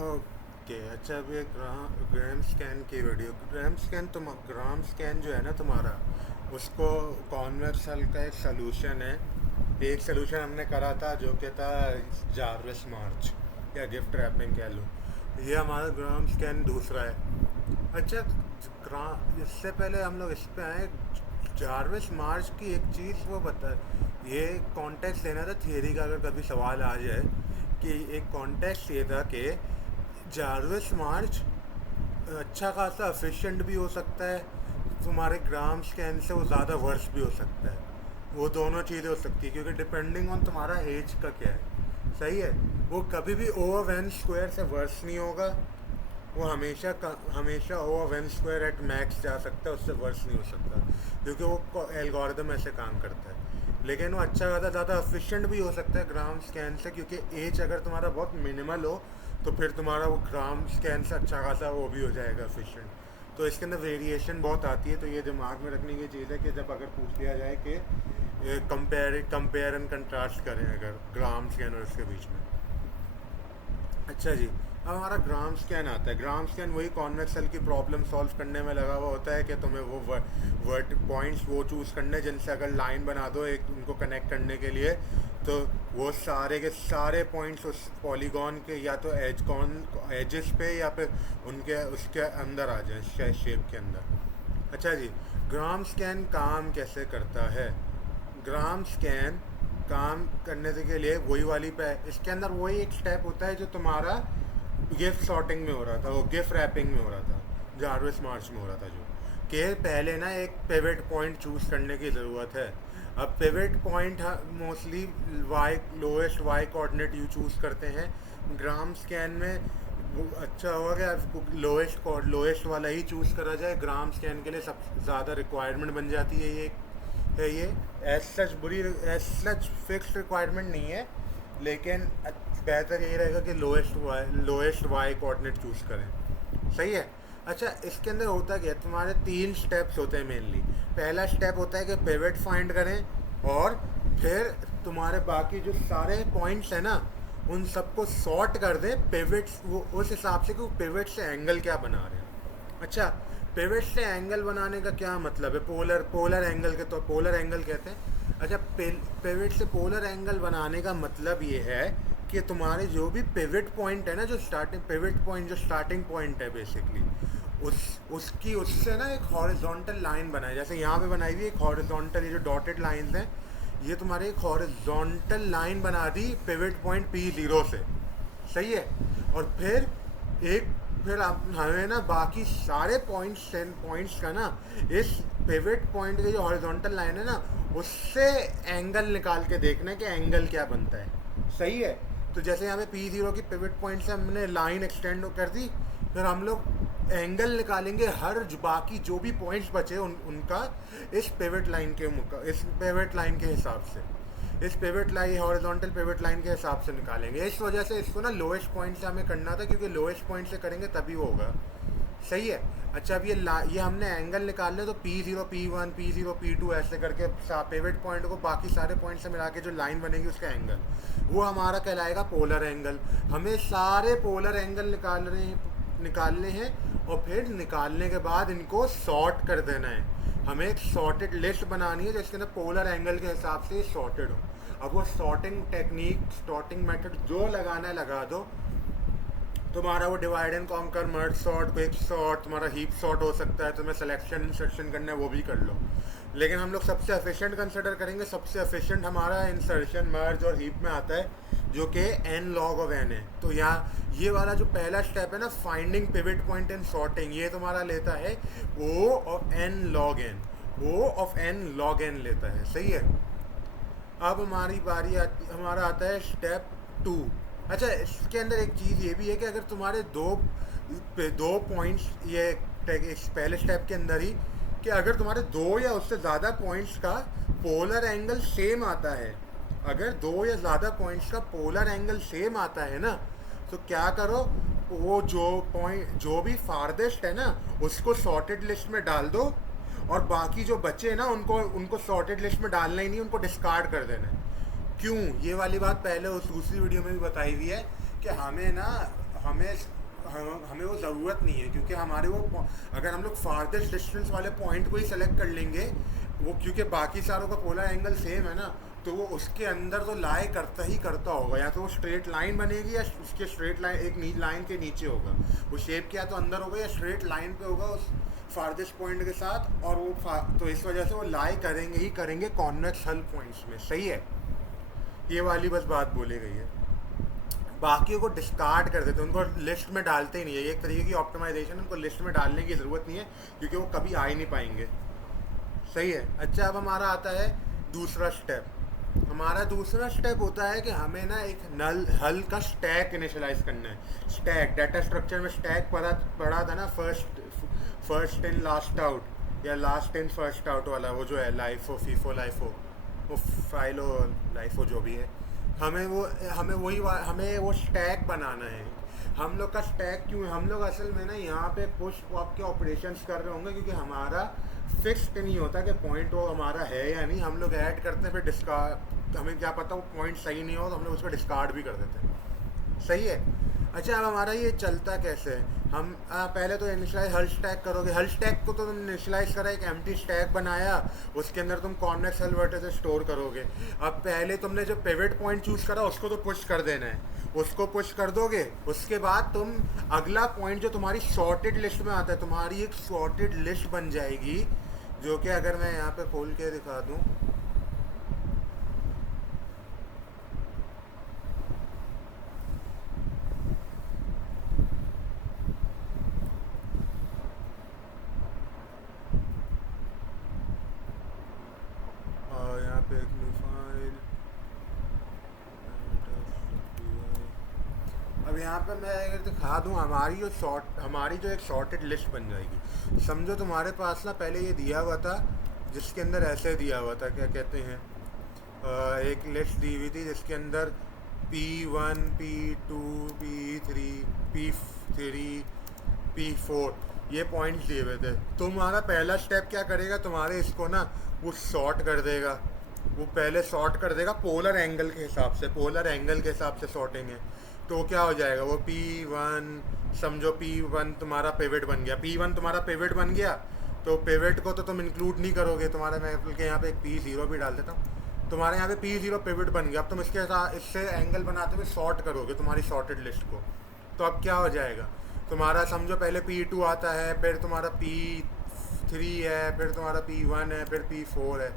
Okay, अच्छा अभी एक ग्राम स्कैन की वीडियो। ग्राम स्कैन जो है ना तुम्हारा, उसको कॉन्वेक्स सेल का एक सोल्यूशन है। एक सोल्यूशन हमने करा था जो कि था जारविस मार्च या गिफ्ट रैपिंग कह लो। ये हमारा ग्राम स्कैन दूसरा है। अच्छा, इससे पहले हम लोग इस पे आए। जारविस मार्च की एक चीज़ वो बता, ये कॉन्टेक्स्ट लेना था थियरी का, अगर कभी सवाल आ जाए कि एक कॉन्टेक्स्ट ये था कि जारविस मार्च अच्छा खासा एफिशिएंट भी हो सकता है तुम्हारे ग्राम स्कैन से, वो ज़्यादा वर्स भी हो सकता है। वो दोनों चीज़ें हो सकती है क्योंकि डिपेंडिंग ऑन तुम्हारा एज का क्या है। सही है। वो कभी भी ओवर वन स्क्वायर से वर्स नहीं होगा। वो हमेशा over one square at max जा सकता है, उससे वर्स नहीं हो सकता क्योंकि वो एल्गोरिदम ऐसे काम करता है। लेकिन वो अच्छा खासा ज़्यादा एफिशिएंट भी हो सकता है ग्राम स्कैन से, क्योंकि एज अगर तुम्हारा बहुत मिनिमल हो तो फिर तुम्हारा वो ग्राम स्कैन से अच्छा खासा वो भी हो जाएगा एफिशिएंट। तो इसके अंदर वेरिएशन बहुत आती है, तो ये दिमाग में रखने की चीज़ है कि जब अगर पूछ लिया जाए कि कंपेयर एंड कंट्रास्ट करें अगर ग्राम स्कैन और इसके बीच में। अच्छा जी, अब हमारा ग्राम स्कैन आता है। ग्राम स्कैन वही कॉन्वेक्स सेल की प्रॉब्लम सॉल्व करने में लगा हुआ होता है कि तुम्हें वो वर्ट पॉइंट्स वो चूज़ करने जिनसे अगर लाइन बना दो एक उनको कनेक्ट करने के लिए, तो वो सारे के सारे पॉइंट्स उस पॉलीगॉन के या तो एजेस पे या फिर उनके उसके अंदर आ जाए, शेप के अंदर। अच्छा जी, ग्राम स्कैन काम कैसे करता है? ग्राम स्कैन काम करने के लिए वही वाली पे, इसके अंदर वही एक स्टेप होता है जो तुम्हारा गिफ्ट सॉर्टिंग में हो रहा था, वो गिफ्ट रैपिंग में हो रहा था, जारविस मार्च में हो रहा था। जो कि पहले ना एक पिवट पॉइंट चूज़ करने की ज़रूरत है। अब pivot point mostly Y lowest Y coordinate you choose करते हैं ग्राम स्कैन में। वो अच्छा होगा कि आपको लोएस्ट वाला ही चूज़ करा जाए। ग्राम स्कैन के लिए सब ज़्यादा रिक्वायरमेंट बन जाती है ये as such as such fixed requirement नहीं है, लेकिन बेहतर यही रहेगा कि लोएस्ट वाई कोऑर्डिनेट चूज़ करें। सही है। अच्छा, इसके अंदर होता क्या है, तुम्हारे 3 स्टेप्स होते हैं मेनली। पहला स्टेप होता है कि पिवट फाइंड करें, और फिर तुम्हारे बाकी जो सारे पॉइंट्स हैं ना उन सबको सॉर्ट कर दें पिवट्स, वो उस हिसाब से कि वो पिवट से एंगल क्या बना रहे हैं। अच्छा, पिवट से एंगल बनाने का क्या मतलब है? पोलर एंगल के तो पोलर एंगल कहते हैं। अच्छा, पिवट से पोलर एंगल बनाने का मतलब ये है कि तुम्हारे जो भी पिवट पॉइंट है ना, जो स्टार्टिंग पॉइंट है बेसिकली, उसकी उससे ना एक हॉरिजॉन्टल लाइन बनाए। जैसे यहाँ पे बनाई हुई एक हॉरिजॉन्टल, ये जो डॉटेड लाइंस हैं, ये तुम्हारे एक हॉरिजॉन्टल लाइन बना दी पिवट पॉइंट P0 से। सही है। और एक फिर आप हमें ना बाकी सारे पॉइंट्स का ना इस पिवट पॉइंट की जो हॉरिजॉन्टल लाइन है ना उससे एंगल निकाल के देखना है कि एंगल क्या बनता है। सही है। तो जैसे यहाँ पे P0 की पिवट पॉइंट से हमने लाइन एक्सटेंड कर दी, फिर हम लोग एंगल निकालेंगे बाकी जो भी पॉइंट्स बचे उनका इस पिवट लाइन के हिसाब से, इस pivot line horizontal pivot line के हिसाब से निकालेंगे। इस वजह से इसको ना लोएस्ट पॉइंट से हमें करना था, क्योंकि लोएस्ट पॉइंट से करेंगे तभी वो होगा। सही है। अच्छा, अब ये हमने एंगल निकाल लिया, तो P0 P1 P0 P2 ऐसे करके पिवट पॉइंट को बाकी सारे पॉइंट से मिला के जो लाइन बनेगी उसका एंगल, वो हमारा कहलाएगा पोलर एंगल। हमें सारे पोलर एंगल निकालने हैं और फिर निकालने के बाद इनको सॉर्ट कर देना है। हमें एक सॉर्टेड लिस्ट बनानी है जिसके अंदर पोलर एंगल के हिसाब से सॉर्टेड हो। अब वो सॉर्टिंग मेथड जो लगाना है लगा दो। तुम्हारा वो divide and conquer, merge sort, quick sort, तुम्हारा हीप सॉर्ट हो सकता है। तुम्हें सिलेक्शन इंसर्शन करना है वो भी कर लो। लेकिन हम लोग सबसे एफिशिएंट कंसिडर करेंगे। सबसे एफिशिएंट हमारा इंसर्शन, मर्ज और हीप में आता है, जो कि n log of n है। तो यहाँ ये वाला जो पहला स्टेप है ना, finding pivot point and sorting, ये तुम्हारा लेता है O of n log n। O of n log n लेता है। सही है। अब हमारा आता है स्टेप 2। अच्छा, इसके अंदर एक चीज़ ये भी है कि अगर तुम्हारे दो पॉइंट्स, ये इस पहले स्टेप के अंदर ही, कि अगर तुम्हारे 2 या उससे ज़्यादा पॉइंट्स का पोलर एंगल सेम आता है, अगर 2 या ज़्यादा पॉइंट्स का पोलर एंगल सेम आता है ना, तो क्या करो, वो जो भी फारदेस्ट है ना उसको सॉर्टेड लिस्ट में डाल दो, और बाकी जो बचे ना उनको सॉर्टेड लिस्ट में डालना ही नहीं, उनको डिस्कार्ड कर देना है। क्यों? ये वाली बात पहले उस दूसरी वीडियो में भी बताई हुई है कि हमें ना हमें हमें वो ज़रूरत नहीं है, क्योंकि हमारे वो अगर हम लोग फारदेस्ट डिस्टेंस वाले पॉइंट को ही सेलेक्ट कर लेंगे, वो क्योंकि बाकी सारों का पोलर एंगल सेम है ना, तो वो उसके अंदर तो लाई करता ही करता होगा, या तो वो स्ट्रेट लाइन बनेगी या उसके स्ट्रेट लाइन एक लाइन के नीचे होगा, वो शेप क्या तो अंदर होगा या स्ट्रेट लाइन पे होगा उस फारदेस्ट पॉइंट के साथ, और वो तो इस वजह से वो लाई करेंगे ही करेंगे कॉन्वेक्स हल पॉइंट्स में। सही है, ये वाली बस बात बोली गई है। बाकियों को डिस्कार्ड कर देते हैं, उनको लिस्ट में डालते ही नहीं है, ये एक तरीके की ऑप्टिमाइजेशन, उनको लिस्ट में डालने की ज़रूरत नहीं है क्योंकि वो कभी आ ही नहीं पाएंगे। सही है। अच्छा, अब हमारा आता है दूसरा स्टेप। हमारा दूसरा स्टेप होता है कि हमें ना एक नल हल का स्टैक इनिशियलाइज करना है। स्टैक डाटा स्ट्रक्चर में स्टैक पढ़ा था ना, फर्स्ट इन लास्ट आउट या लास्ट इन फर्स्ट आउट वाला, वो जो है लाइफो फीफो लाइफो, वो फाइलो लाइफो जो भी है, हमें वो स्टैक बनाना है। हम लोग का स्टैक क्यों, हम लोग असल में ना यहाँ पे पुश पॉप के ऑपरेशंस कर रहे होंगे, क्योंकि हमारा फिक्स्ड नहीं होता कि पॉइंट वो हमारा है या नहीं, हम लोग ऐड करते हैं फिर डिस्कार्ड, हमें क्या पता वो पॉइंट सही नहीं हो तो हम लोग उसको डिस्कार्ड भी कर देते हैं। सही है। अच्छा, अब हमारा ये चलता कैसे है, हम पहले तो इनिशियलाइज हल स्टैक करोगे, हल स्टैक को तो तुम इनिशियलाइज करा, एक एम्प्टी स्टैक बनाया, उसके अंदर तुम कॉन्वेक्स हल वर्टिसेस स्टोर करोगे। अब पहले तुमने जो पिवट पॉइंट चूज करा उसको तो पुश कर देना है, उसको पुश कर दोगे, उसके बाद तुम अगला पॉइंट जो तुम्हारी सॉर्टेड लिस्ट में आता है, तुम्हारी एक सॉर्टेड लिस्ट बन जाएगी, जो कि अगर मैं यहाँ पे खोल के दिखा दूँ, और यहाँ पे एक न्यू फाइल, अब यहाँ पे मैं अगर दिखा दूँ, हमारी जो एक सॉर्टेड लिस्ट बन जाएगी। समझो तुम्हारे पास ना पहले ये दिया हुआ था, जिसके अंदर ऐसे दिया हुआ था, क्या कहते हैं, एक लिस्ट दी हुई थी जिसके अंदर P1 P2 P3 P3 P4 ये पॉइंट्स दिए हुए थे। तुम्हारा पहला स्टेप क्या करेगा, तुम्हारे इसको ना वो सॉर्ट कर देगा, वो पहले सॉर्ट कर देगा पोलर एंगल के हिसाब से, पोलर एंगल के हिसाब से सॉर्टिंग है। तो क्या हो जाएगा, वो P1, समझो P1 तुम्हारा पिवट बन गया, P1 तुम्हारा पिवट बन गया, तो पिवट को तो तुम इंक्लूड नहीं करोगे, तुम्हारे मैं बल्कि यहाँ पे एक P0 भी डाल देता हूँ, तुम्हारे यहाँ पे P0 पिवट बन गया। अब तुम इसके साथ इससे एंगल बनाते हुए सॉर्ट करोगे तुम्हारी सॉर्टेड लिस्ट को, तो अब क्या हो जाएगा, तुम्हारा समझो पहले P2 आता है, फिर तुम्हारा P3 है, फिर तुम्हारा P1 है, फिर P4 है,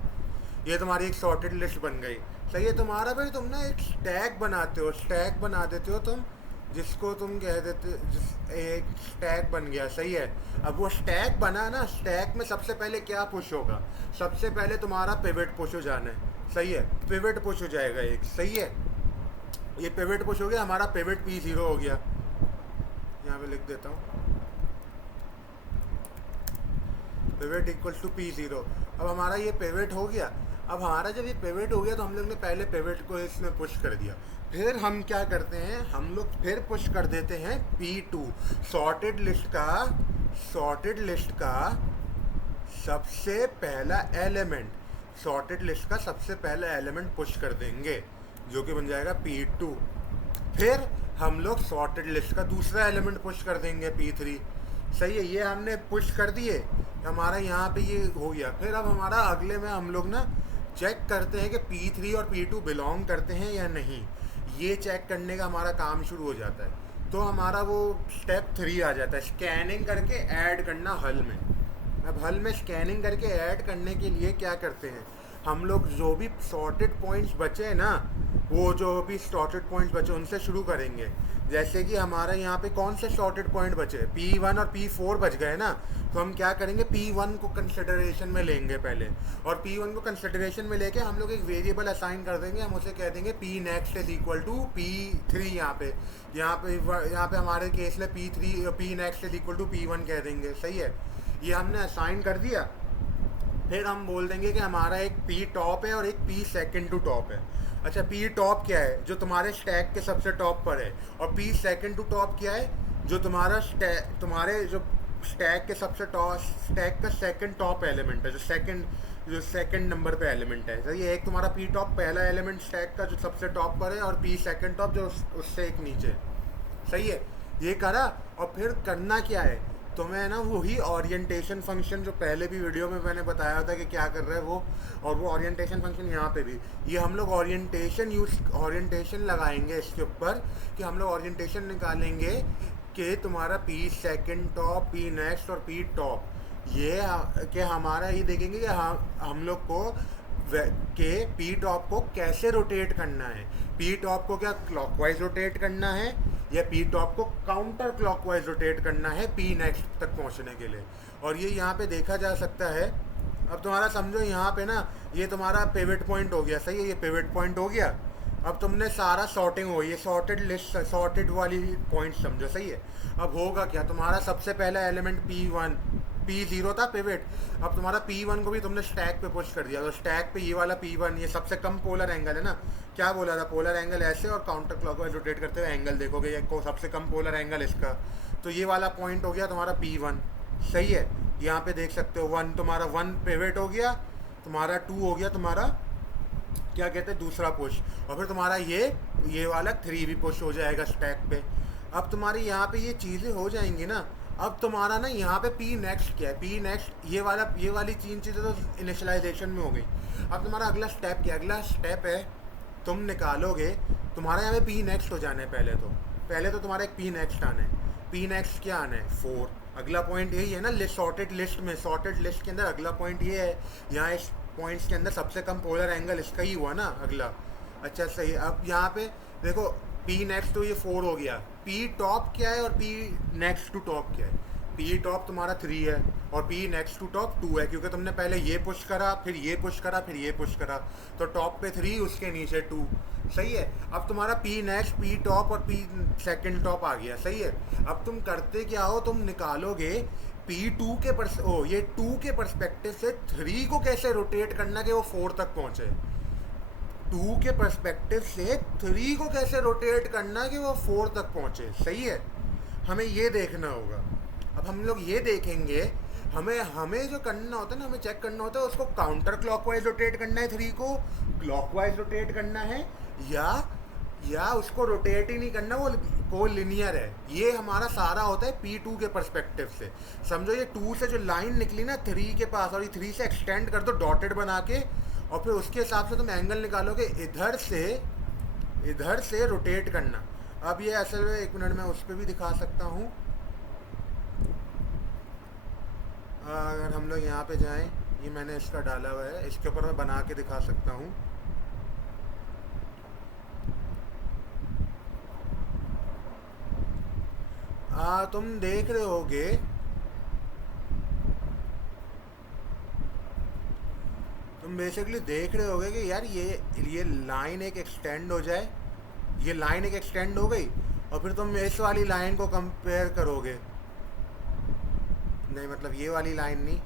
ये तुम्हारी एक सॉर्टेड लिस्ट बन गई। सही है। तुम्हारा फिर तुम ना एक स्टैक बनाते हो, स्टैक बना देते हो तुम, जिसको तुम कह देते, एक स्टैक बन गया। सही है। अब वो स्टैक बना ना, स्टैक में सबसे पहले क्या पुश होगा, सबसे पहले तुम्हारा पिवट पुश हो जाना है। सही है, पिवट पुश हो जाएगा एक। सही है, ये पिवट पुश हो गया, हमारा पिवट P0 हो गया, यहाँ पे लिख देता हूँ, पिवट इक्वल टू P0। अब हमारा ये पिवट हो गया। अब हमारा जब ये पिवट हो गया तो हम लोग ने पहले पिवट को इसमें पुश कर दिया, फिर हम क्या करते हैं, हम लोग फिर पुश कर देते हैं P2, सॉर्टेड लिस्ट का सबसे पहला एलिमेंट, सॉर्टेड लिस्ट का सबसे पहला एलिमेंट पुश कर देंगे, जो कि बन जाएगा P2। फिर हम लोग सॉर्टेड लिस्ट का दूसरा एलिमेंट पुश कर देंगे P3। सही है, ये हमने पुश कर दिए, हमारा यहाँ पे ये हो गया। फिर अब हमारा अगले में हम लोग ना चेक करते हैं कि P3 और P2 बिलोंग करते हैं या नहीं, ये चेक करने का हमारा काम शुरू हो जाता है। तो हमारा वो स्टेप 3 आ जाता है, स्कैनिंग करके ऐड करना हल में। अब हल में स्कैनिंग करके ऐड करने के लिए क्या करते हैं, हम लोग जो भी सॉर्टेड पॉइंट्स बचे ना, वो जो भी सॉर्टेड पॉइंट्स बचे उनसे शुरू करेंगे। जैसे कि हमारे यहाँ पे कौन से सॉर्टेड पॉइंट बचे, P1 और P4 बच गए ना, तो हम क्या करेंगे, P1 को कंसिडरेशन में लेंगे पहले, और P1 को कंसिडरेशन में लेके हम लोग एक वेरिएबल असाइन कर देंगे, हम उसे कह देंगे P next is equal to P3। यहाँ पे हमारे केस में P next is equal to P1 कह देंगे। सही है, ये हमने असाइन कर दिया। फिर हम बोल देंगे कि हमारा एक P टॉप है और एक P सेकेंड टू टॉप है। अच्छा, P टॉप क्या है, जो तुम्हारे स्टैक के सबसे टॉप पर है, और P सेकेंड टू टॉप क्या है, जो तुम्हारे जो स्टैक के सबसे टॉप, स्टैक का सेकंड टॉप एलिमेंट है, जो सेकंड नंबर पे एलिमेंट है। सही है, एक तुम्हारा P टॉप पहला एलिमेंट स्टैक का जो सबसे टॉप पर है, और P सेकंड टॉप जो उससे एक नीचे। सही है। ये करा, और फिर करना क्या है तुम्हें ना, वही ओरिएंटेशन फंक्शन जो पहले भी वीडियो में मैंने बताया था कि क्या कर रहा है वो, और वो ओरिएंटेशन फंक्शन यहाँ पे भी, ये हम लोग ओरिएंटेशन लगाएंगे इसके ऊपर, कि हम लोग ओरिएंटेशन निकालेंगे कि तुम्हारा P second top, P next और पी टॉप, ये कि हमारा ये देखेंगे कि हम लोग को के पी टॉप को कैसे रोटेट करना है, पी टॉप को क्या क्लॉकवाइज रोटेट करना है या पी टॉप को काउंटर क्लॉकवाइज रोटेट करना है पी नेक्स्ट तक पहुंचने के लिए। और ये यहाँ पे देखा जा सकता है। अब तुम्हारा समझो यहाँ पे ना, ये तुम्हारा पिवट पॉइंट हो गया, सही है, ये पिवट पॉइंट हो गया। अब तुमने सारा सॉर्टिंग हो, ये सॉर्टेड लिस्ट, सॉर्टेड वाली पॉइंट समझो, सही है। अब होगा क्या, तुम्हारा सबसे पहला एलिमेंट P1, P0 था पिवट, अब तुम्हारा P1 को भी तुमने स्टैक पे पुश कर दिया, तो स्टैक पे ये वाला P1, ये सबसे कम पोलर एंगल है ना, क्या बोला था, पोलर एंगल ऐसे, और काउंटर क्लॉकवाइज रोटेट करते हुए एंगल देखोगे, ये को सबसे कम पोलर एंगल इसका, तो ये वाला पॉइंट हो गया तुम्हारा P1, सही है। यहाँ पे देख सकते हो 1, तुम्हारा 1 पिवट हो गया, तुम्हारा 2 हो गया तुम्हारा क्या कहते हैं दूसरा पुश, और फिर तुम्हारा ये वाला 3 भी पुश हो जाएगा स्टैक पे। अब तुम्हारी यहाँ पे ये चीज़ें हो जाएंगी ना, अब तुम्हारा ना यहाँ पे पी नेक्स्ट क्या है, पी नेक्स्ट ये वाली 3 चीज़ें तो इनिशियलाइजेशन में हो गई। अब तुम्हारा अगला स्टेप क्या, अगला स्टेप है तुम निकालोगे, तुम्हारा यहाँ पे पी नेक्स्ट हो जाना है, पहले तो तुम्हारा एक पी नेक्स्ट आना है, पी नेक्स्ट क्या आना है 4, अगला पॉइंट यही है ना लिस्ट, सॉर्टेड लिस्ट में, सॉर्टेड लिस्ट के अंदर अगला पॉइंट ये है, यहाँ इस पॉइंट्स के अंदर सबसे कम पोलर एंगल इसका ही हुआ ना अगला। अच्छा सही, अब यहाँ पे देखो पी नेक्स्ट तो ये 4 हो गया, पी टॉप क्या है और पी नेक्स्ट टू टॉप क्या है, पी टॉप तुम्हारा 3 है और पी नेक्स्ट टू टॉप 2 है, क्योंकि तुमने पहले ये पुश करा, फिर ये पुश करा, फिर ये पुश करा, तो टॉप पे 3 उसके नीचे 2, सही है। अब तुम्हारा पी नेक्स्ट, पी टॉप और पी सेकंड टॉप आ गया, सही है। अब तुम करते क्या हो, तुम निकालोगे P2 के ये 2 के पर्सपेक्टिव से 3 को कैसे रोटेट करना कि वो 4 तक पहुंचे, 2 के पर्सपेक्टिव से 3 को कैसे रोटेट करना कि वो 4 तक पहुंचे, सही है। हमें ये देखना होगा। अब हम लोग ये देखेंगे, हमें जो करना होता है ना, हमें चेक करना होता है उसको काउंटर क्लॉकवाइज रोटेट करना है 3 को, क्लॉकवाइज रोटेट करना है, या उसको रोटेट ही नहीं करना, वो लिनियर है। ये हमारा सारा होता है P2 के पर्सपेक्टिव से। समझो ये 2 से जो लाइन निकली ना 3 के पास, और ये 3 से एक्सटेंड कर दो डॉटेड बना के, और फिर उसके हिसाब से तुम एंगल निकालोगे, इधर से रोटेट करना। अब ये असल में 1 मिनट में उस पर भी दिखा सकता हूँ। अगर हम लोग यहाँ पे जाएं, ये मैंने इसका डाला हुआ है, इसके ऊपर मैं बना के दिखा सकता हूँ। तुम देख रहे होगे, तुम बेसिकली देख रहे होगे कि यार ये लाइन एक एक्सटेंड हो जाए, ये लाइन एक एक्सटेंड हो गई, और फिर तुम इस वाली लाइन को कंपेयर करोगे, नहीं मतलब ये वाली लाइन नहीं,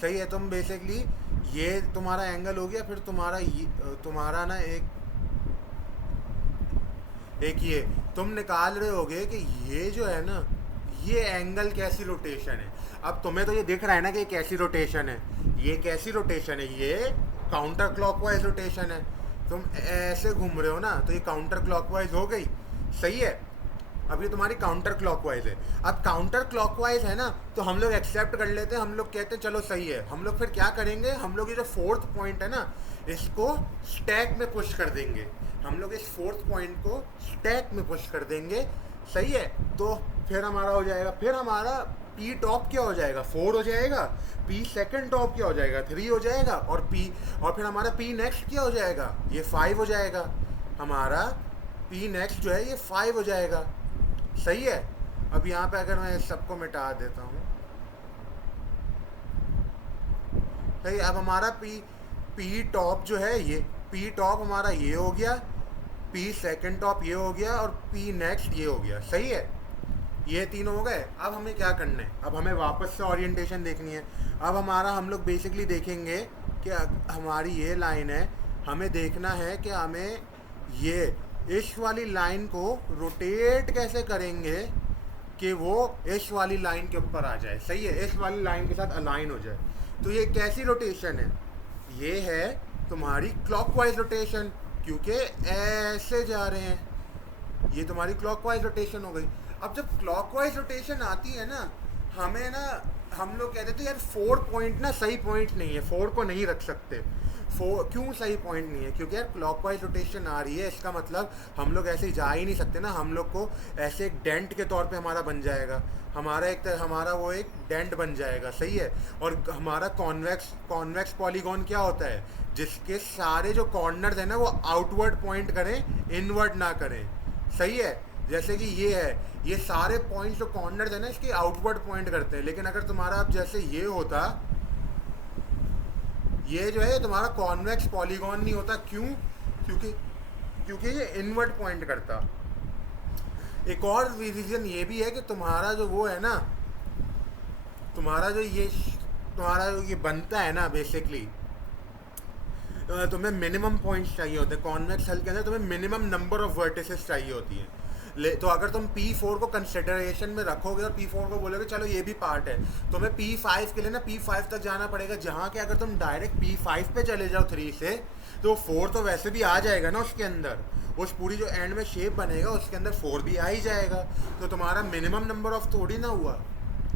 सही है। तुम बेसिकली ये तुम्हारा एंगल हो गया, फिर तुम्हारा ना एक ये तुम निकाल रहे होगे कि ये जो है ना, ये एंगल कैसी रोटेशन है। अब तुम्हें तो ये दिख रहा है ना कि ये कैसी रोटेशन है, ये कैसी रोटेशन है, ये काउंटर क्लॉकवाइज रोटेशन है। तुम ऐसे घूम रहे हो ना, तो ये काउंटर क्लॉकवाइज हो गई, सही है। अब ये तुम्हारी काउंटर क्लॉकवाइज है। अब काउंटर क्लॉकवाइज है ना, तो हम लोग एक्सेप्ट कर लेते हैं, हम लोग कहते हैं चलो सही है। हम लोग फिर क्या करेंगे, हम लोग ये जो 4th पॉइंट है ना, इसको स्टैक में पुश कर देंगे, हम लोग इस 4th पॉइंट को स्टैक में पुश कर देंगे, सही है। तो फिर हमारा हो जाएगा, फिर हमारा पी टॉप क्या हो जाएगा 4 हो जाएगा, पी सेकंड टॉप क्या हो जाएगा 3 हो जाएगा, और फिर हमारा पी नेक्स्ट क्या हो जाएगा, ये 5 हो जाएगा। हमारा पी नेक्स्ट जो है ये 5 हो जाएगा, सही है। अब यहाँ पे अगर मैं इस सबको मिटा देता हूँ, सही। अब हमारा पी टॉप जो है, ये पी टॉप हमारा ये हो गया, पी सेकंड टॉप ये हो गया, और पी नेक्स्ट ये हो गया, सही है। ये तीनों हो गए। अब हमें क्या करना है, अब हमें वापस से ओरिएंटेशन देखनी है। अब हम लोग बेसिकली देखेंगे कि हमारी ये लाइन है, हमें देखना है कि हमें ये इस वाली लाइन को रोटेट कैसे करेंगे कि वो इस वाली लाइन के ऊपर आ जाए, सही है, इस वाली लाइन के साथ अलाइन हो जाए। तो ये कैसी रोटेशन है, ये है तुम्हारी क्लॉकवाइज रोटेशन, क्योंकि ऐसे जा रहे हैं, ये तुम्हारी क्लॉकवाइज रोटेशन हो गई। अब जब क्लॉकवाइज रोटेशन आती है ना, हमें ना, हम लोग कहते थे यार 4 पॉइंट ना सही पॉइंट नहीं है, 4 को नहीं रख सकते। 4 क्यों सही पॉइंट नहीं है? क्योंकि यार क्लॉकवाइज रोटेशन आ रही है, इसका मतलब हम लोग ऐसे ही जा ही नहीं सकते ना, हम लोग को ऐसे एक डेंट के तौर पे हमारा बन जाएगा, हमारा वो एक डेंट बन जाएगा, सही है। और हमारा कॉन्वेक्स कॉन्वेक्स पॉलीगॉन क्या होता है? जिसके सारे जो कॉर्नर्स है ना वो आउटवर्ड पॉइंट करें, इनवर्ड ना करें, सही है। जैसे कि ये है, ये सारे पॉइंट्स जो कॉर्नर्स है ना इसके आउटवर्ड पॉइंट करते हैं। लेकिन अगर तुम्हारा अब जैसे ये होता, ये जो है तुम्हारा कॉन्वेक्स पॉलीगॉन नहीं होता। क्यों? क्योंकि क्योंकि ये इनवर्ड पॉइंट करता। एक और रीज़न ये भी है कि तुम्हारा जो वो है ना, तुम्हारा जो ये तुम्हारा जो ये बनता है ना बेसिकली, तुम्हें मिनिमम पॉइंट्स चाहिए होते हैं कॉन्वेक्स हल के अंदर, तुम्हें मिनिमम नंबर ऑफ वर्टिसेस चाहिए होती हैं। तो अगर तुम P4 को कंसिडरेशन में रखोगे और P4 को बोलोगे चलो ये भी पार्ट है, तुम्हें P5 के लिए ना P5 तक जाना पड़ेगा, जहाँ के अगर तुम डायरेक्ट P5 पे चले जाओ 3 से, तो 4 तो वैसे भी आ जाएगा ना उसके अंदर, उस पूरी जो एंड में शेप बनेगा उसके अंदर 4 भी आ ही जाएगा। तो तुम्हारा मिनिमम नंबर ऑफ थोड़ी ना हुआ,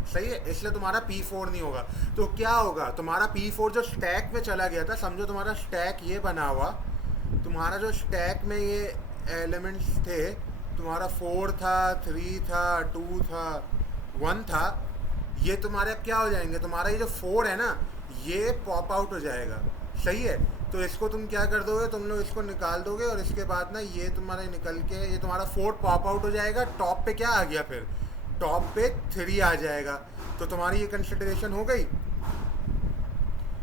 सही है, इसलिए तुम्हारा P4 नहीं होगा। तो क्या होगा? तुम्हारा P4 जो स्टैक में चला गया था, समझो तुम्हारा स्टैक ये बना हुआ, तुम्हारा जो स्टैक में ये एलिमेंट्स थे, तुम्हारा 4 था, 3 था, 2 था, 1 था, ये तुम्हारे अब क्या हो जाएंगे? तुम्हारा ये जो 4 है ना, ये पॉप आउट हो जाएगा, सही है। तो इसको तुम क्या कर दोगे? तुम लोग इसको निकाल दोगे और इसके बाद ना ये तुम्हारा निकल के ये तुम्हारा 4 पॉप आउट हो जाएगा। टॉप पे क्या आ गया फिर? टॉप पे 3 आ जाएगा। तो तुम्हारी ये कंसिडरेशन हो गई।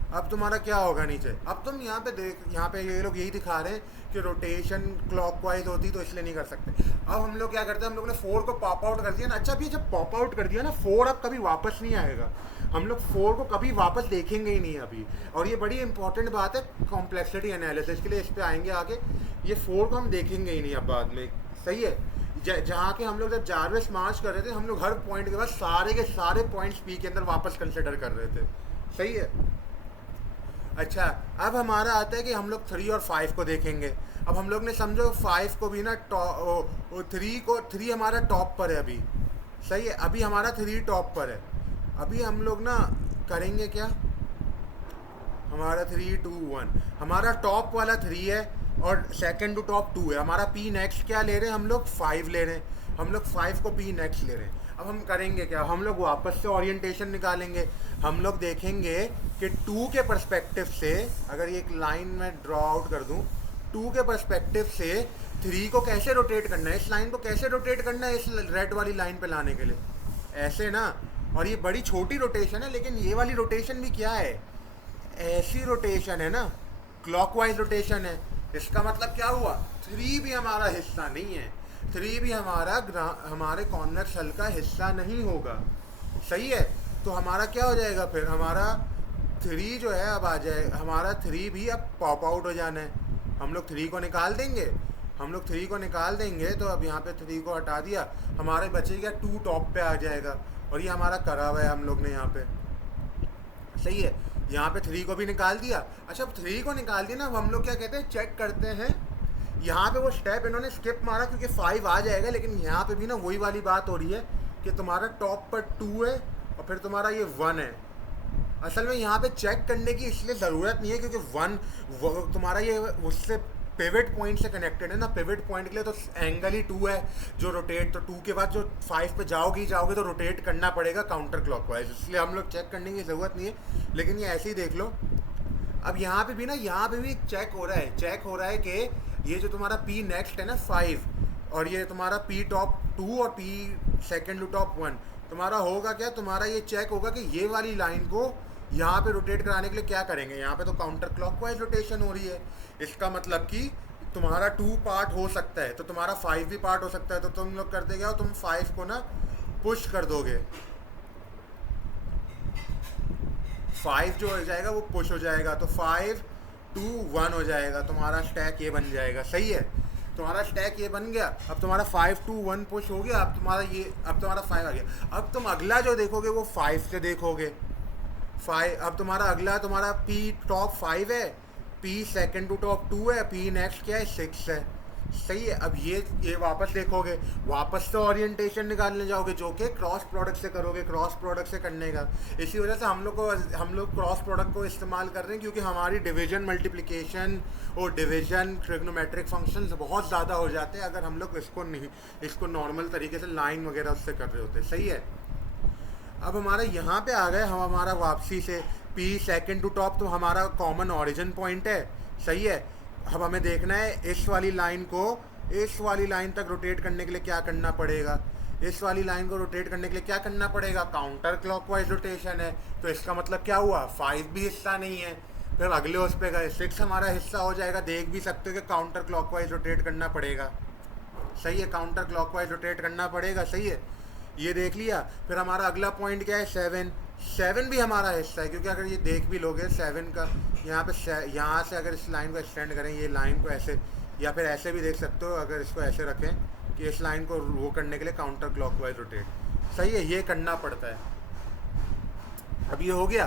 अब तुम्हारा क्या होगा नीचे? अब तुम यहाँ पे देख, यहाँ पे ये लोग यही दिखा रहे हैं कि रोटेशन क्लॉकवाइज होती तो इसलिए नहीं कर सकते। अब हम लोग क्या करते हैं, हम लोग ने 4 को पॉप आउट कर दिया ना। अच्छा, अभी जब पॉप आउट कर दिया ना 4, अब कभी वापस नहीं आएगा, हम लोग 4 को कभी वापस देखेंगे ही नहीं अभी। और ये बड़ी इंपॉर्टेंट बात है कॉम्प्लेक्सिटी एनालिसिस के लिए, इस पे आएंगे आगे। ये 4 को हम देखेंगे ही नहीं अब बाद में, सही है। जहाँ के हम लोग जब जारविस मार्च कर रहे थे, हम लोग हर पॉइंट के बाद सारे के सारे पॉइंट्स पी के अंदर वापस कंसिडर कर रहे थे, सही है। अच्छा, अब हमारा आता है कि हम लोग 3 और 5 को देखेंगे। अब हम लोग ने समझो 5 को भी ना 3 हमारा टॉप पर है अभी, सही है। अभी हमारा 3 टॉप पर है। अभी हम लोग ना करेंगे क्या, हमारा 3 2 1, हमारा टॉप वाला 3 है और सेकंड टू टॉप 2 है। हमारा P नेक्स्ट क्या ले रहे हैं हम लोग? 5 ले रहे हैं। हम लोग 5 को P नेक्स्ट ले रहे हैं। अब हम करेंगे क्या? हम लोग वापस से ओरिएंटेशन निकालेंगे। हम लोग देखेंगे कि 2 के पर्सपेक्टिव से, अगर ये एक लाइन में ड्रॉ आउट कर दूं, 2 के पर्सपेक्टिव से 3 को कैसे रोटेट करना है, इस लाइन को कैसे रोटेट करना है इस रेड वाली लाइन पे लाने के लिए, ऐसे ना। और ये बड़ी छोटी रोटेशन है, लेकिन ये वाली रोटेशन भी क्या है? ऐसी रोटेशन है ना, क्लॉकवाइज रोटेशन है। इसका मतलब क्या हुआ? 3 भी हमारा हिस्सा नहीं है, 3 भी हमारे कॉन्वेक्स हल का हिस्सा नहीं होगा, सही है। तो हमारा क्या हो जाएगा फिर? हमारा 3 जो है अब आ जाए, हमारा 3 भी अब पॉप आउट हो जाना है। हम लोग 3 को निकाल देंगे, हम लोग 3 को निकाल देंगे। तो अब यहाँ पे 3 को हटा दिया, हमारे बचेगा 2 टॉप पे आ जाएगा। और ये हमारा करा हुआ है हम लोग ने यहाँ पे, सही है। यहाँ पे 3 को भी निकाल दिया। अच्छा, अब 3 को निकाल दिया ना, अब हम लोग क्या कहते हैं, चेक करते हैं। यहाँ पे वो स्टेप इन्होंने स्किप मारा क्योंकि 5 आ जाएगा, लेकिन यहाँ पे भी ना वही वाली बात हो रही है कि तुम्हारा टॉप पर 2 है और फिर तुम्हारा ये 1 है। असल में यहाँ पे चेक करने की इसलिए ज़रूरत नहीं है क्योंकि 1 तुम्हारा ये उससे पिवट पॉइंट से कनेक्टेड है ना। पिवट पॉइंट के लिए तो एंगल ही 2 है जो रोटेट, तो 2 के बाद जो 5 पे जाओगे तो रोटेट करना पड़ेगा काउंटर क्लॉकवाइज, इसलिए हम लोग चेक करने की ज़रूरत नहीं है। लेकिन ये ऐसे ही देख लो। अब यहाँ पे भी ना, यहाँ पे भी चेक हो रहा है कि ये जो तुम्हारा P नेक्स्ट है ना 5, और ये तुम्हारा P टॉप 2 और P सेकेंड टू टॉप 1, तुम्हारा होगा क्या? तुम्हारा ये चेक होगा कि ये वाली लाइन को यहाँ पे रोटेट कराने के लिए क्या करेंगे? यहाँ पे तो काउंटर क्लॉकवाइज रोटेशन हो रही है। इसका मतलब कि तुम्हारा 2 पार्ट हो सकता है, तो तुम्हारा 5 भी पार्ट हो सकता है। तो तुम लोग करते क्या हो, तुम 5 को ना पुश कर दोगे, 5 जो हो जाएगा वो पुश हो जाएगा, तो 5 2 1 हो जाएगा। तुम्हारा स्टैक ये बन जाएगा, सही है। तुम्हारा स्टैक ये बन गया। अब तुम्हारा 5 2 1 पुश हो गया। अब तुम्हारा 5 आ गया। अब तुम अगला जो देखोगे वो 5 से देखोगे। 5, अब तुम्हारा अगला P टॉप 5 है, P सेकेंड टू टॉप 2 है, P नेक्स्ट क्या है 6 है। सही है। अब ये वापस देखोगे, वापस से ओरिएंटेशन निकालने जाओगे जो कि क्रॉस प्रोडक्ट से करोगे, क्रॉस प्रोडक्ट से करने का। इसी वजह से हम लोग क्रॉस प्रोडक्ट को इस्तेमाल कर रहे हैं, क्योंकि हमारी डिवीजन मल्टीप्लिकेशन और डिवीजन ट्रिग्नोमेट्रिक फंक्शंस बहुत ज़्यादा हो जाते हैं अगर हम लोग इसको नॉर्मल तरीके से लाइन वगैरह उससे कर रहे होते हैं। सही है। अब हमारा यहाँ पे आ गए हम, हमारा वापसी से पी सेकंड टू टॉप, तो हमारा कॉमन ओरिजिन पॉइंट है। सही है। अब हमें देखना है इस वाली लाइन को इस वाली लाइन तक रोटेट करने के लिए क्या करना पड़ेगा। इस वाली लाइन को रोटेट करने के लिए क्या करना पड़ेगा, काउंटर क्लॉकवाइज रोटेशन है। तो इसका मतलब क्या हुआ, 5 भी हिस्सा नहीं है। फिर अगले उस पे गए, 6 हमारा हिस्सा हो जाएगा। देख भी सकते हो कि काउंटर क्लॉकवाइज रोटेट करना पड़ेगा। सही है, काउंटर क्लॉकवाइज रोटेट करना पड़ेगा। सही है, ये देख लिया। फिर हमारा अगला पॉइंट क्या है, 7 भी हमारा हिस्सा है, क्योंकि अगर ये देख भी लोगे 7 का यहाँ पे यहाँ से अगर इस लाइन को एक्सटेंड करें, ये लाइन को ऐसे या फिर ऐसे भी देख सकते हो, अगर इसको ऐसे रखें कि इस लाइन को वो करने के लिए काउंटर क्लॉकवाइज रोटेट। सही है, ये करना पड़ता है। अब ये हो गया।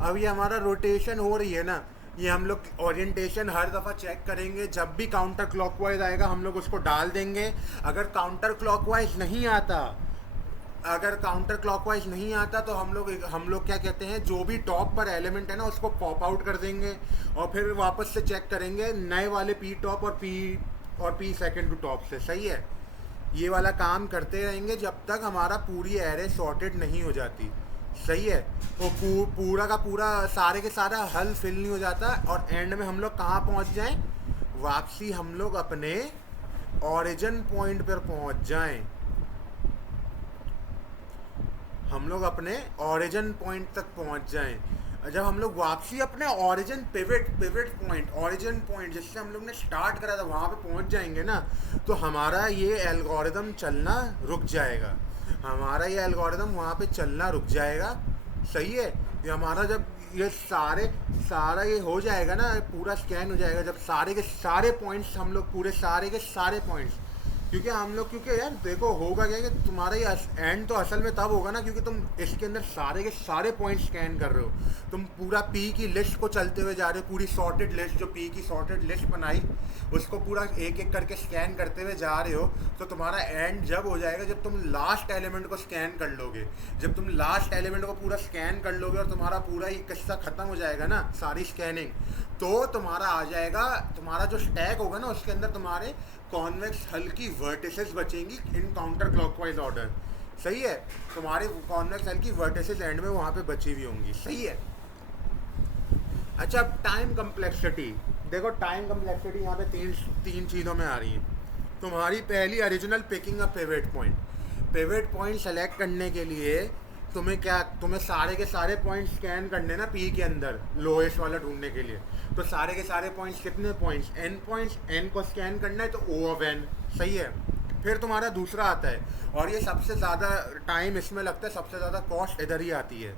अब ये हमारा रोटेशन हो रही है ना, ये हम लोग ओरिएंटेशन हर दफ़ा चेक करेंगे। जब भी काउंटर क्लॉकवाइज आएगा हम लोग उसको डाल देंगे। अगर काउंटर क्लॉकवाइज नहीं आता तो हम लोग क्या कहते हैं, जो भी टॉप पर एलिमेंट है ना उसको पॉप आउट कर देंगे और फिर वापस से चेक करेंगे नए वाले पी टॉप और पी सेकंड टू टॉप से। सही है, ये वाला काम करते रहेंगे जब तक हमारा पूरी एरे सॉर्टेड नहीं हो जाती। सही है, वो पूरा का पूरा सारे के सारा हल फिल नहीं हो जाता और एंड में हम लोग कहाँ पहुँच जाएं, वापसी हम लोग अपने ओरिजिन पॉइंट पर पहुँच जाएं। हम लोग अपने ओरिजिन पॉइंट तक पहुंच जाएं। जब हम लोग वापसी अपने ओरिजिन ओरिजिन पॉइंट जिससे हम लोग ने स्टार्ट करा था वहाँ पे पहुंच जाएंगे ना, तो हमारा ये एल्गोरिदम चलना रुक जाएगा। वहाँ पे चलना रुक जाएगा। सही है, ये हमारा जब ये सारा ये हो जाएगा ना, पूरा स्कैन हो जाएगा, जब सारे के सारे पॉइंट्स हम लोग पूरे सारे के सारे पॉइंट्स, क्योंकि यार देखो होगा क्या कि तुम्हारा ये एंड तो असल में तब होगा ना, क्योंकि तुम इसके अंदर सारे के सारे पॉइंट स्कैन कर रहे हो। तुम पूरा पी की लिस्ट को चलते हुए जा रहे हो, पूरी सॉर्टेड लिस्ट, जो पी की सॉर्टेड लिस्ट बनाई उसको पूरा एक एक करके स्कैन करते हुए जा रहे हो। तो तुम्हारा एंड जब हो जाएगा जब तुम लास्ट एलिमेंट को स्कैन कर लोगे। जब तुम लास्ट एलिमेंट को पूरा स्कैन कर लोगे और तुम्हारा पूरा ये किस्सा ख़त्म हो जाएगा ना, सारी स्कैनिंग, तो तुम्हारा आ जाएगा, तुम्हारा जो स्टैक होगा ना उसके अंदर तुम्हारे कॉन्वेक्स हल की वर्टिसेस बचेंगी इन काउंटर क्लॉकवाइज ऑर्डर। सही है, तुम्हारे कॉन्वेक्स हल की वर्टिसेस एंड में वहाँ पे बची हुई होंगी। सही है। अच्छा, अब टाइम कम्प्लेक्सिटी देखो। टाइम कम्प्लेक्सिटी यहाँ पे तीन चीज़ों में आ रही है। तुम्हारी पहली original picking a pivot point select करने के लिए तुम्हें सारे के सारे पॉइंट स्कैन करने ना पी के अंदर, लोएस्ट वाला ढूंढने के लिए। तो सारे के सारे पॉइंट्स, कितने पॉइंट्स, एन को स्कैन करना है, तो ओ ऑफ एन। सही है। फिर तुम्हारा दूसरा आता है, और ये सबसे ज़्यादा टाइम इसमें लगता है, सबसे ज़्यादा कॉस्ट इधर ही आती है।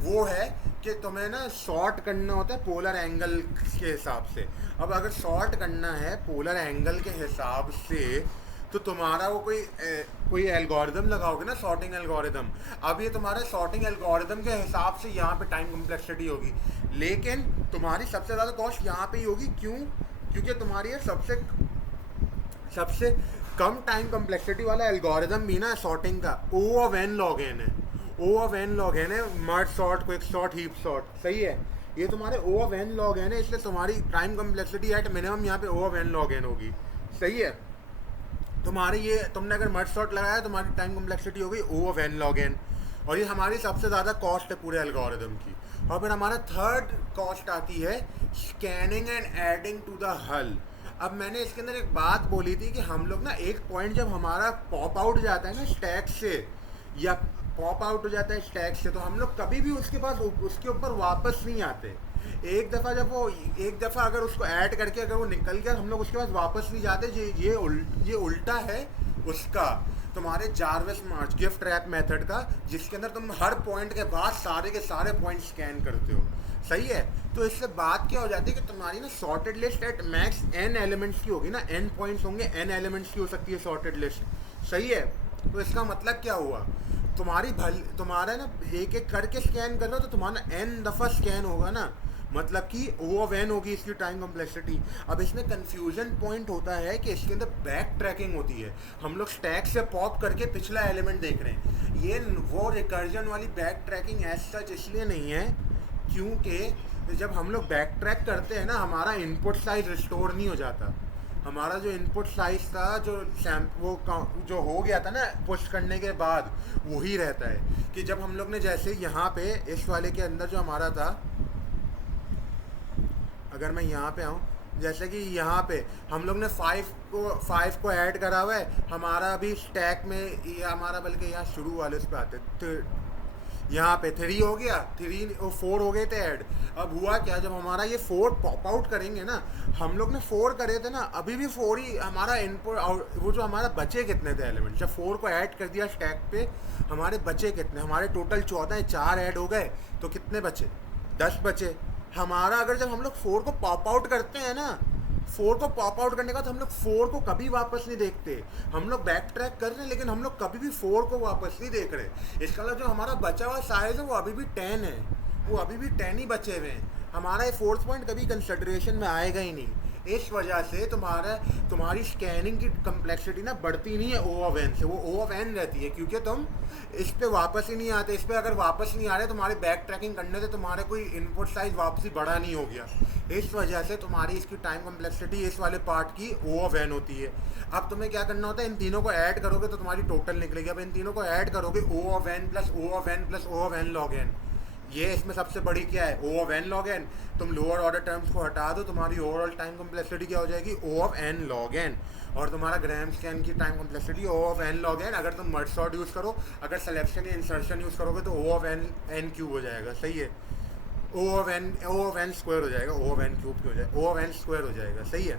वो है कि तुम्हें ना सॉर्ट करना होता है पोलर एंगल के हिसाब से। अब अगर सॉर्ट करना है पोलर एंगल के हिसाब से, तो तुम्हारा वो कोई एल्गोरिदम लगाओगे ना, सॉर्टिंग एल्गोरिदम। अब ये तुम्हारे सॉर्टिंग एल्गोरिदम के हिसाब से यहाँ पे टाइम कम्प्लेक्सिटी होगी, लेकिन तुम्हारी सबसे ज़्यादा कॉस्ट यहाँ पे ही होगी। क्यों? क्योंकि तुम्हारी ये सबसे कम टाइम कम्प्लेक्सिटी वाला एल्गोरिदम भी ना सॉर्टिंग का O of n log n है। Merge sort, quick sort, heap sort. सही है, ये तुम्हारे O of n log n है, इसलिए तुम्हारी टाइम कम्प्लेक्सिटी एट मिनिमम यहाँ पे O of n log n होगी। सही है, तुमने अगर मर्ज सॉर्ट लगाया तो तुम्हारी टाइम कम्प्लेक्सिटी हो गई O of n log n, और ये हमारी सबसे ज़्यादा कॉस्ट है पूरे एल्गोरिदम की। और फिर हमारा थर्ड कॉस्ट आती है scanning and adding to the hull. अब मैंने इसके अंदर एक बात बोली थी कि हम लोग ना एक पॉइंट जब हमारा पॉप आउट जाता है ना स्टैक से, या पॉप आउट हो जाता है स्टैक से, तो हम लोग कभी भी उसके ऊपर वापस नहीं आते। एक दफ़ा अगर उसको ऐड करके अगर वो निकल गया, हम लोग उसके बाद वापस नहीं जाते। ये उल्टा है उसका, तुम्हारे जार्विस मार्च गिफ्ट रैप मेथड का, जिसके अंदर तुम हर पॉइंट के बाद सारे के सारे पॉइंट स्कैन करते हो। सही है, तो इससे बात क्या हो जाती है कि तुम्हारी ना sorted list at max n elements की होगी ना, n पॉइंट्स होंगे, n एलिमेंट्स की हो सकती है सॉर्टेड लिस्ट। सही है, तो इसका मतलब क्या हुआ, तुम्हारा ना एक एक करके स्कैन कर रहे हो तो तुम्हारा n दफ़ा स्कैन होगा ना, मतलब कि O ऑफ n होगी इसकी टाइम कॉम्प्लेक्सिटी। अब इसमें कंफ्यूजन पॉइंट होता है कि इसके अंदर बैक ट्रैकिंग होती है, हम लोग स्टैक से पॉप करके पिछला एलिमेंट देख रहे हैं। ये वो रिकर्जन वाली बैक ट्रैकिंग एज सच इसलिए नहीं है क्योंकि जब हम लोग बैक ट्रैक करते हैं ना, हमारा इनपुट साइज रिस्टोर नहीं हो जाता। हमारा जो इनपुट साइज था, जो हो गया था ना पुश करने के बाद, वही रहता है। कि जब हम लोग ने जैसे यहाँ पे इस वाले के अंदर जो हमारा था, अगर मैं यहाँ पे आऊँ, जैसे कि यहाँ पे हम लोग ने 5 को ऐड करा हुआ है, हमारा अभी स्टैक में ये हमारा, बल्कि यहाँ शुरू वाले उस पर आते तो यहाँ पे 3 हो गया, 3 और 4 हो गए थे ऐड। अब हुआ क्या, जब हमारा ये 4 पॉप आउट करेंगे ना, हम लोग ने 4 करे थे ना, अभी भी 4 ही हमारा इनपुट, वो जो हमारा बचे कितने थे एलिमेंट, जब 4 को ऐड कर दिया स्टैक पे, हमारे बचे कितने, हमारे टोटल 14 है, 4 ऐड हो गए तो कितने बचे, 10 बचे हमारा। अगर जब हम लोग 4 को पॉप आउट करते हैं ना, 4 को पॉप आउट करने का तो हम लोग 4 को कभी वापस नहीं देखते, हम लोग बैक ट्रैक कर रहे हैं लेकिन हम लोग कभी भी 4 को वापस नहीं देख रहे। इसका मतलब जो हमारा बचा हुआ साइज है वो अभी भी 10 है, वो अभी भी 10 ही बचे हुए हैं, हमारा ये फोर्थ पॉइंट कभी कंसिडरेशन में आएगा ही नहीं। इस वजह से तुम्हारी स्कैनिंग की कम्प्लेक्सिटी ना बढ़ती नहीं है O ऑफ n से, वो O ऑफ n रहती है, क्योंकि तुम इस पे वापस ही नहीं आते। इस पे अगर वापस नहीं आ रहे, तुम्हारे बैक ट्रैकिंग करने से तुम्हारे कोई इनपुट साइज वापसी बड़ा नहीं हो गया, इस वजह से तुम्हारी इसकी टाइम कम्प्लेक्सिटी इस वाले पार्ट की O ऑफ n होती है। अब तुम्हें क्या करना होता है, इन तीनों को ऐड करोगे तो तुम्हारी टोटल निकलेगी। अब इन तीनों को ऐड करोगे, O of n plus O of n plus O of n log n, ये इसमें सबसे बड़ी क्या है, O of n log n। तुम लोअर ऑर्डर टर्म्स को हटा दो, तुम्हारी ओवरऑल टाइम कम्प्लेक्सिटी क्या हो जाएगी, O of n log n। और तुम्हारा ग्राम स्कैन की time complexity O of n log n। अगर तुम मर्ज सॉर्ट यूज़ करो, अगर सिलेक्शन या इंसर्शन यूज़ करोगे तो O ऑफ n क्यूब हो जाएगा, सही है। O ऑफ n स्क्वायर हो जाएगा, O ऑफ n क्यूब क्यों हो जाएगा, O ऑफ n स्क्वायर हो जाएगा, सही है।